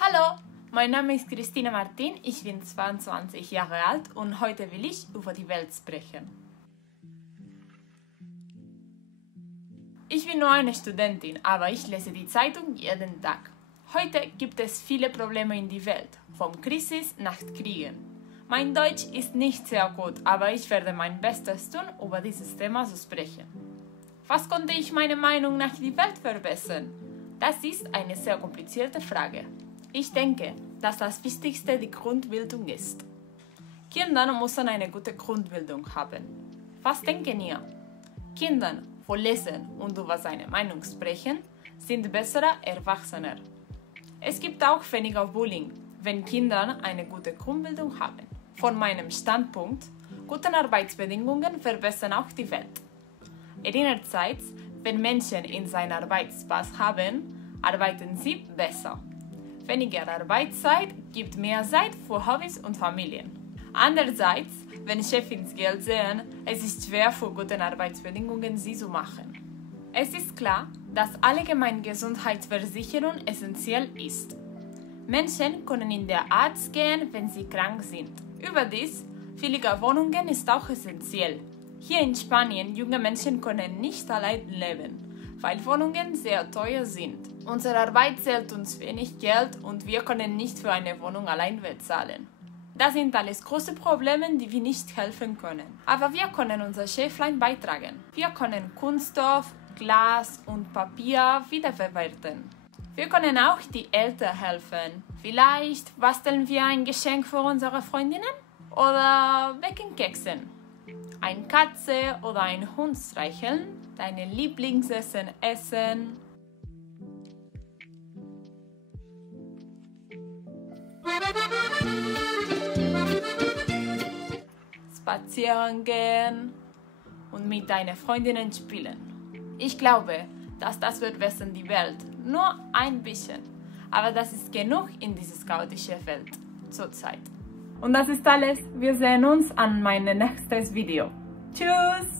Hallo, mein Name ist Christina Martin, ich bin 22 Jahre alt und heute will ich über die Welt sprechen. Ich bin nur eine Studentin, aber ich lese die Zeitung jeden Tag. Heute gibt es viele Probleme in der Welt, vom Krisis nach Kriegen. Mein Deutsch ist nicht sehr gut, aber ich werde mein Bestes tun, über dieses Thema zu sprechen. Was konnte ich meiner Meinung nach die Welt verbessern? Das ist eine sehr komplizierte Frage. Ich denke, dass das Wichtigste die Grundbildung ist. Kinder müssen eine gute Grundbildung haben. Was denken ihr? Kinder, die lesen und über seine Meinung sprechen, sind bessere Erwachsene. Es gibt auch weniger Bullying, wenn Kinder eine gute Grundbildung haben. Von meinem Standpunkt, gute Arbeitsbedingungen verbessern auch die Welt. Einerseits, wenn Menschen in seiner Arbeit Spaß haben, arbeiten sie besser. Weniger Arbeitszeit gibt mehr Zeit für Hobbys und Familien. Andererseits, wenn Chefs Geld sehen, es ist schwer für gute Arbeitsbedingungen sie zu machen. Es ist klar, dass allgemeine Gesundheitsversicherung essentiell ist. Menschen können in den Arzt gehen, wenn sie krank sind. Überdies, billige Wohnungen ist auch essentiell. Hier in Spanien, junge Menschen können nicht allein leben, weil Wohnungen sehr teuer sind. Unsere Arbeit zählt uns wenig Geld und wir können nicht für eine Wohnung allein bezahlen. Das sind alles große Probleme, die wir nicht helfen können. Aber wir können unser Schäflein beitragen. Wir können Kunststoff, Glas und Papier wiederverwerten. Wir können auch die Eltern helfen. Vielleicht basteln wir ein Geschenk für unsere Freundinnen oder backen Keksen. Eine Katze oder ein Hund streicheln, deine Lieblingsessen essen. Spazieren gehen und mit deinen Freundinnen spielen. Ich glaube, dass das verbessern die Welt nur ein bisschen, aber das ist genug in dieses chaotische Welt zurzeit. Und das ist alles. Wir sehen uns an meinem nächsten Video. Tschüss!